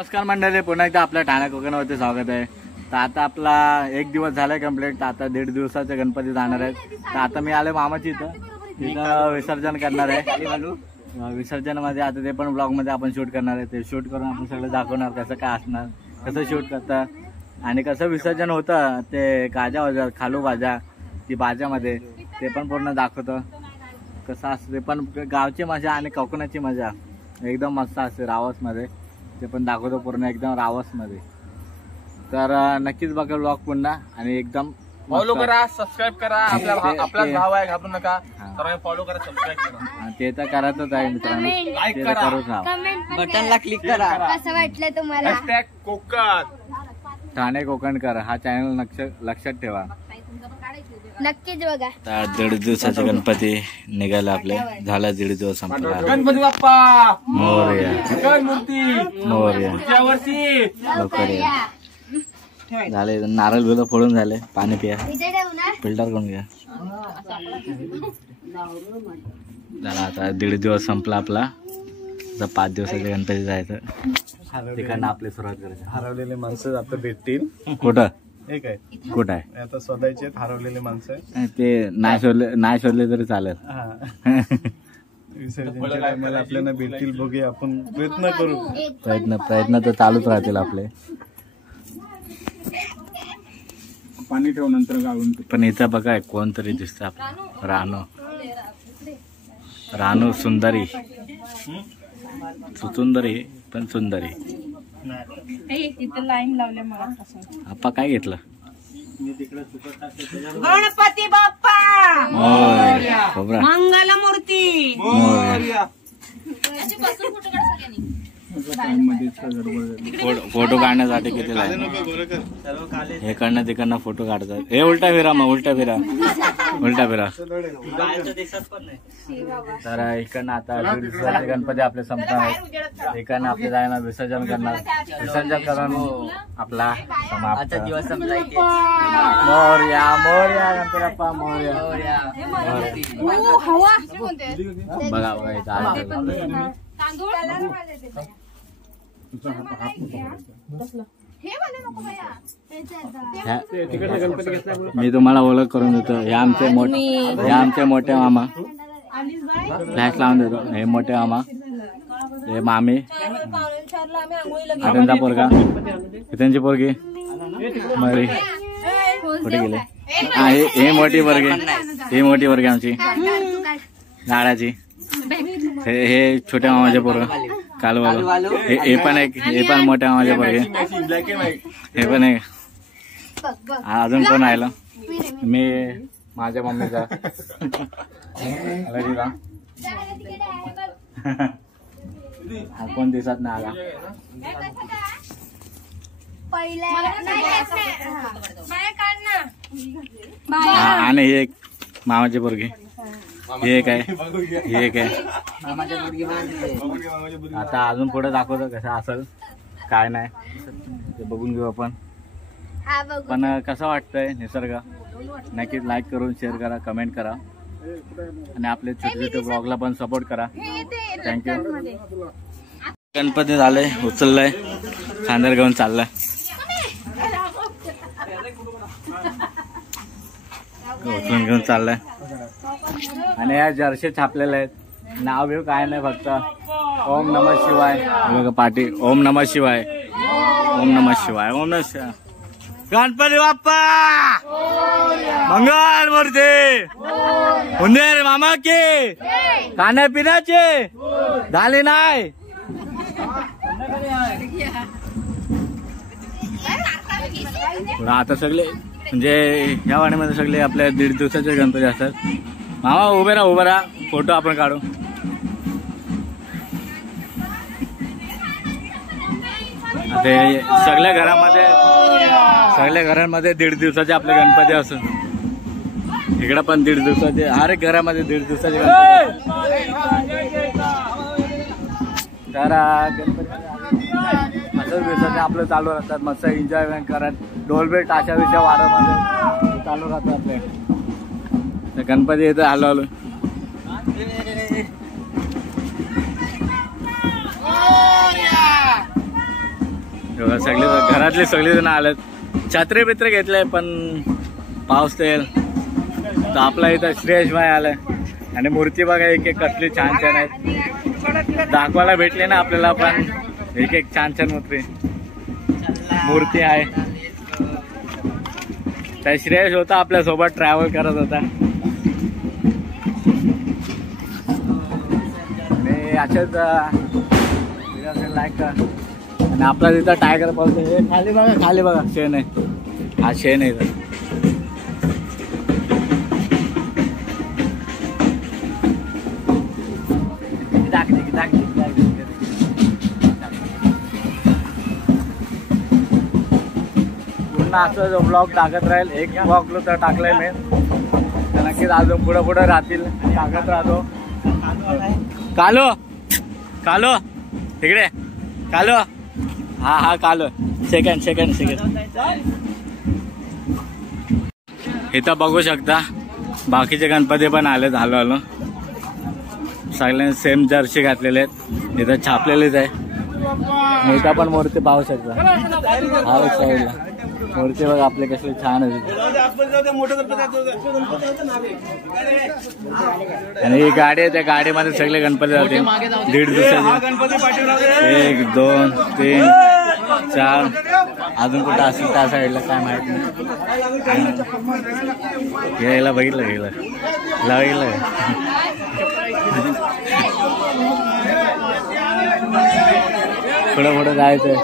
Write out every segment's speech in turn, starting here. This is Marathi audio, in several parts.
नमस्कार मंडळी, पुन्हा एकदा आपल्या ठाणे कोकणावरती स्वागत आहे. तर आता आपला 1 दिवस झालाय कंप्लीट. तर आता 1.5 दिवसाचे गणपती जाणार आहेत. तर आता मी आले मामाची इथं विसर्जन करणार आहे. विसर्जनामध्ये आता ते पण ब्लॉग मध्ये आपण शूट करणार आहे. ते शूट करून आपण सगळं दाखवणार कसं काय असणार, कसं शूट करतात आणि कसं विसर्जन होतं. ते गाजा वाजा खालू बाजा ती बाजामध्ये ते पण पूर्ण दाखवतं कसं असतं. ते पण गावची मजा आणि कोकणाची मजा एकदम मस्त असते रावसमध्ये. ते पण दाखवतो पूर्ण एकदम रावसमध्ये. तर नक्कीच बघा ब्लॉग पुन्हा आणि एकदम फॉलो करा, सबस्क्राईब करा. आपला भाव आहे, घाबरू नका. सर्वांनी फॉलो करा, सबस्क्राईब करा. ते तर करायचंच आहे मित्रांनो, लाईक ते करा, करूच राहा. बटनला क्लिक करा. कसं वाटलं तुम्हाला? #कोकण ठाणे कोकणकर हा चॅनल लक्षात ठेवा. नक्कीच बघा. 1.5 दिवसाचे गणपती निघाले आपले. झाला 1.5 दिवस संपला. गणपती बाप्पा मोरया, गण मूर्ती मोरया. पुढच्या वर्षी लवकर या. झाले नारळ बिरळ फोडून झाले. पाणी पिया, इथे ठेवू ना. फिल्टर करून घ्या. झाला आता 1.5 दिवस संपला आपला. आता 5 दिवसाचे गणपती जायचं. तिकडनं आपली सुरुवात करायची. हरवलेले माणसं आता भेटतील. कुठं एक आहे कुठं आहे? आता शोधायचे आहेत हरवलेले माणसं. ते नाही शोधले तरी चालेल. विसर्जनच्या टायमाला आपल्याला भेटतील. बघूया, आपण प्रयत्न करू. प्रयत्न तर चालूच राहतील आपले. पाणी ठेवू नंतर गाळून. पण इथं बघा कोणतरी दिसतं आपलं. रानू सुंदरी, सुंदरी पण सुंदरी. इथे लाईन लावले मला. आप्पा काय घेतलं? गणपती बाप्पा खोबरा, मंगल मूर्ती. फोटो काढण्यासाठी किती लाईन. इकडनं तिकडनं फोटो काढतात. हे उलटा फिरा, मग उलटा फिरा. तर इकडनं आता 1.5 दिवसाचे गणपती आपले संपणार आहेत. इकडनं आपले जायला विसर्जन करणार. विसर्जन करून आपला समाप्त. दिवस संपलाय. मोरया मोरया गणपती बाप्पा मोरया. बघा बघा इथं आलं. मी तुम्हाला ओळख करून देतो. हे आमचे मोठे मामा. फ्लॅश लावून देतो. हे मोठे मामा, हे मामी, त्यांचा पोरगा, त्यांची पोरगी मरी. कुठे गेले? हे मोठी पोरगी आमची नाळाची. हे छोट्या मामाचे पोरग कालवाल. हे पण मोठ्या मामाचे पोरगे. हे पण एक. अजून कोण राहिलं? मी माझ्या मम्मीचा कोण दिसत नाही आला. आणि हे एक मामाचे पोरगे. हे एक आहे. आता अजून पुढे दाखवतो कसं असेल काय नाही ते बघून घेऊ आपण. पण कसं वाटतंय निसर्ग नक्कीच लाईक करून शेअर करा, कमेंट करा आणि आपले छोटे छोटे ब्लॉगला पण सपोर्ट करा. थँक्यू. गणपती झाले, उचललाय, खांद्यावर घेऊन चाललाय. उचलून घेऊन चाललाय. आणि या जर्सी छापलेले आहेत. नाव बिव काय नाही, फक्त ओम नमः शिवाय. पाठी ओम नमः शिवाय, ओम नमः शिवाय, ओम नमः शिवाय. गणपती बाप्पा मंगल मूर्ती. उंदेर मामा के खाण्यापिण्याचे झाले नाही. आता सगळे म्हणजे या वाणीमध्ये सगळे आपल्या 1.5 दिवसाचे गणपती असतात. मामा उभे राहा, फोटो आपण काढू. ते सगळ्या घरांमध्ये 1.5 दिवसाचे आपले गणपती असून इकडे पण 1.5 दिवसाचे. हर एक घरामध्ये 1.5 दिवसाचे गणपती. तर असंच दिवसाचे आपलं चालू राहतात. मस्त एन्जॉयमेंट करत ढोलबेल टाशा विषय वारामध्ये चालू राहतात आपले. तर गणपती इथं आलो. बघा सगळे घरातले सगळे जण आलेत. छत्रे बित्रे घेतले पण पाऊस तेल. तर आपला इथं श्रेयश भाई आलाय आणि मूर्ती बघा एक एक कसली छान छान आहेत. दाखवायला भेटले ना आपल्याला पण एक एक छान छान मूर्ती आहे. त्या श्रेयश होता आपल्या सोबत ट्रॅव्हल करत होता. आणि अशाच लाईक आणि आपला तिथं टायगर पळतो. हे खाली बघा शेण आहे. हा शेण आहे. पूर्ण असं जो ब्लॉग टाकत राहील. एक ब्लॉग तर टाकलाय मी तर नक्कीच अजून पुढे राहतील टाकत राहतो. कालो कालो तिकडे कालो. हा कालो सेकंड इथं बघू शकता बाकीचे गणपती पण आलेत. आलो सगळ्यांनी सेम जर्सी घातलेले आहेत. इथं छापलेलीच आहे. इथं पण मूर्ती पाहू शकता. हा साईडला मूर्ती बघ आपले कसले छान आहे. आणि ही गाडी आहे त्या गाडीमध्ये सगळे गणपती जाते. 1.5 दिवसाचे 1 2 3 4 अजून कुठं असेल त्या साईडला काय माहित नाही. यायला बघितलं पुढं जायचंय.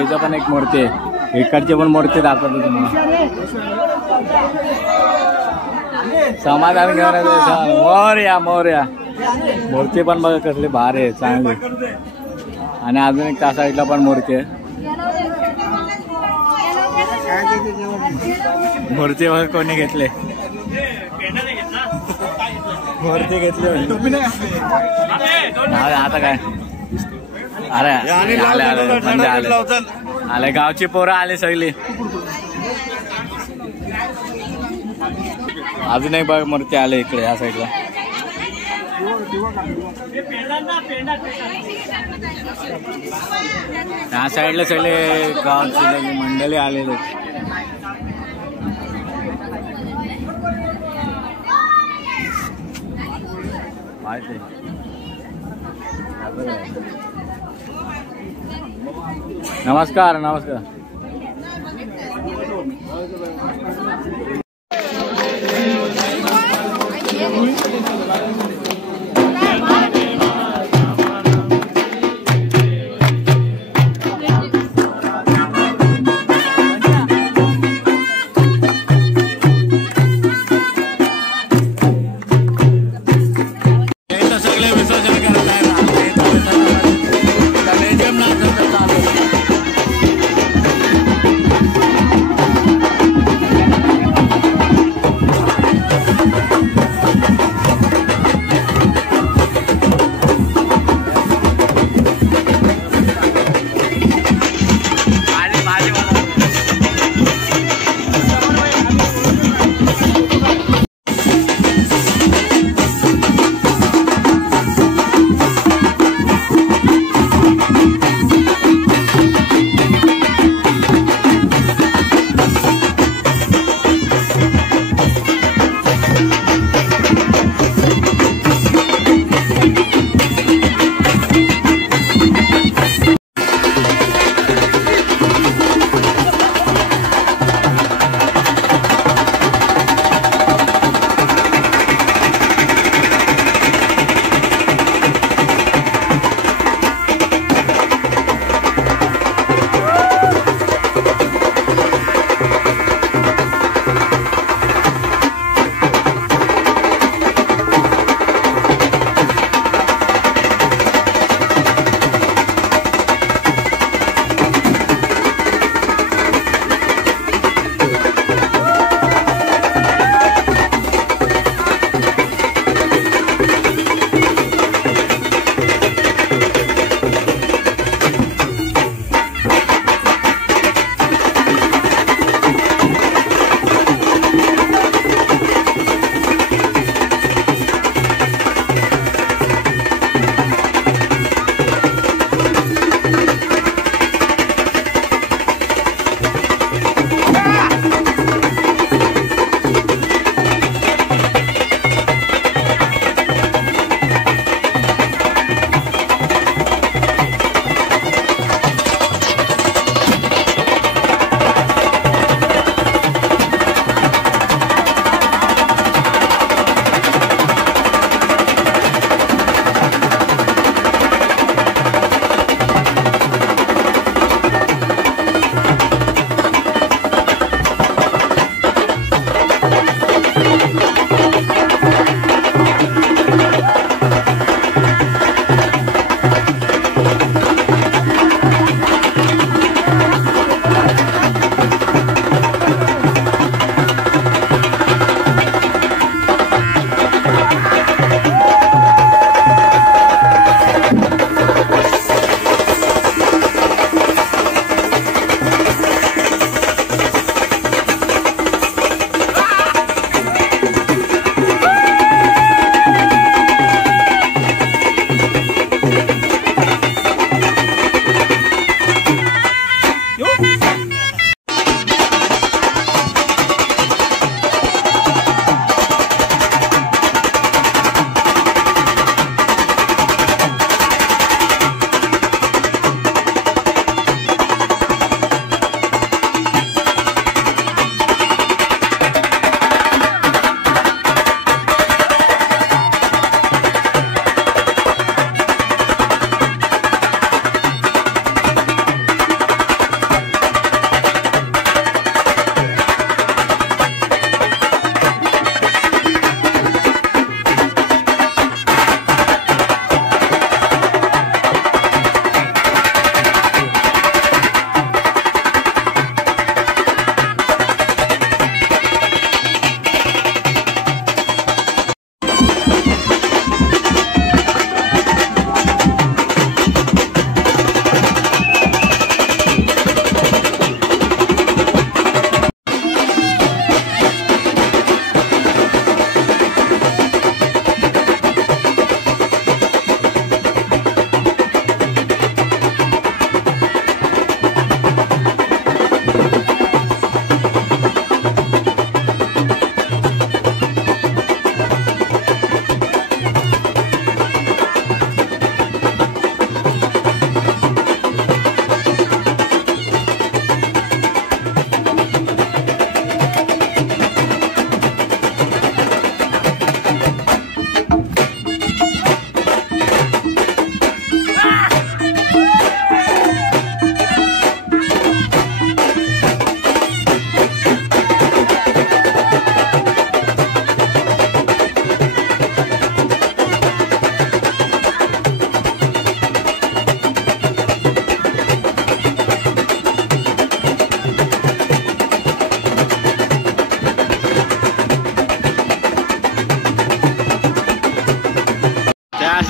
इथं पण एक मूर्ती आहे. इकडची पण मूर्ती दाखवतो तुम्हाला. समाधान घेऊन मोर्या मूर्ती पण बघा कसली भारी आहे चांगली. आणि अजून एक त्या साईडला पण मूर्ती आहे. मूर्ती वगैरे कोणी घेतले. मूर्ती घेतली आता काय. अरे आले गावची पोरं आले सगळी. अजून एक बघ मूर्ती आले इकडे या साईडला. या साईडला सगळे गावची मंडळी आलेले. नमस्कार.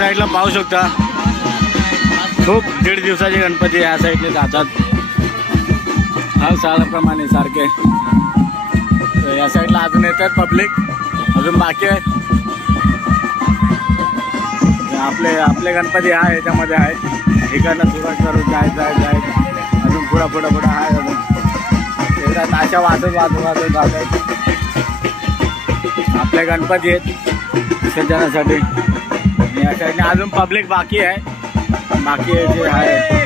साईडला पाहू शकता खूप 1.5 दिवसाचे गणपती या साईडने जातात हर सालाप्रमाणे सारखे. तर या साईडला अजून येतात पब्लिक, अजून बाकी आहे. आपले गणपती हा याच्यामध्ये आहेत. इकडनं सुरुवात करून जायचं अजून पुढं आहे. अजून एकदा ताशा वाजत जातात. आपले गणपती आहेत विसर्जनासाठी. या साईडने अजून पब्लिक बाकी आहे जे आहे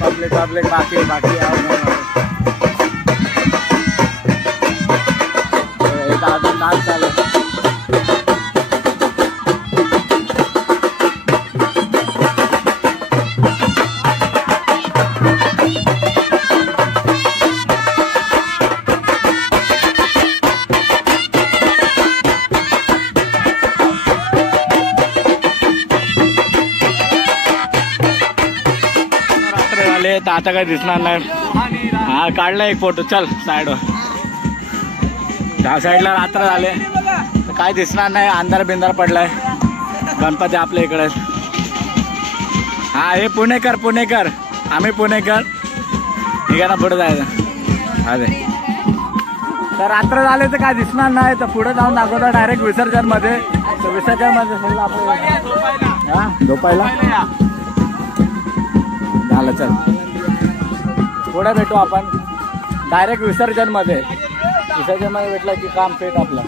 पब्लिक बाकी अजून डान्स चालू. तर आता काय दिसणार नाही. हा काढला एक फोटो, चल साईडवर. त्या साईडला रात्र झाले तर काय दिसणार नाही, अंधार बिंधार पडलाय. गणपती आपल्या इकडे. हा हे पुणेकर आम्ही पुणेकर. निघायला पुढे जायचं. अरे तर रात्र झाले तर काय दिसणार नाही. तर पुढे जाऊन दाखवता डायरेक्ट विसर्जन मध्ये. तर विसर्जन मध्ये सगळं आपण हा झोपायला झालं. चल पुढे भेटू आपण डायरेक्ट विसर्जन मध्ये भेटलं की काम पेट आपलं.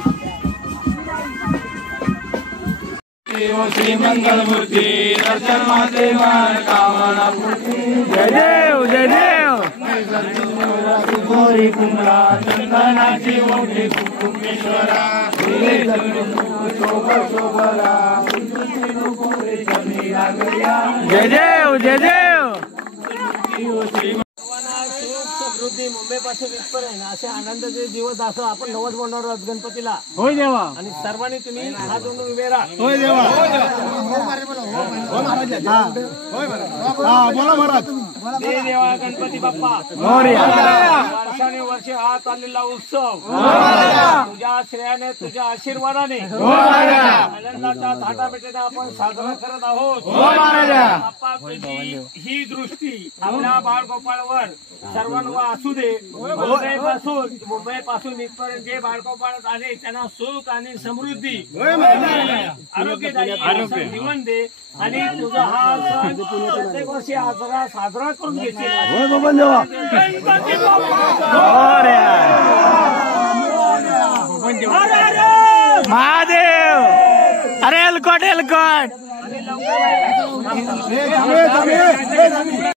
जय देव जय देव. जय देव जय देव. समृद्धी मुंबई पासून इथपर्यंत असे आनंदाचे दिवस असं आपण नवस बनवणार आहोत गणपतीला. होय देवा. आणि सर्वांनी तुम्ही हात जोडून उभे राहा. होय देवा. जय देवा गणपती बाप्पा. वर्षानुवर्षे हा चाललेला उत्सव तुझ्या श्रेयाने तुझ्या आशीर्वादाने आनंदाच्या थाटापेटाने आपण साजरा करत आहोत. बाप्पा तुझी ही दृष्टी आपल्या बाळगोपाळवर सर्वांवर असू दे. मुंबई पासून इथपर्यंत जे बाळगोपाळ आले त्यांना सुख आणि समृद्धी आरोग्यदायी जीवन दे. आणि तुझा हा सण प्रत्येक वर्षी साजरा करून घेशील. महादेव. अरे एलकोट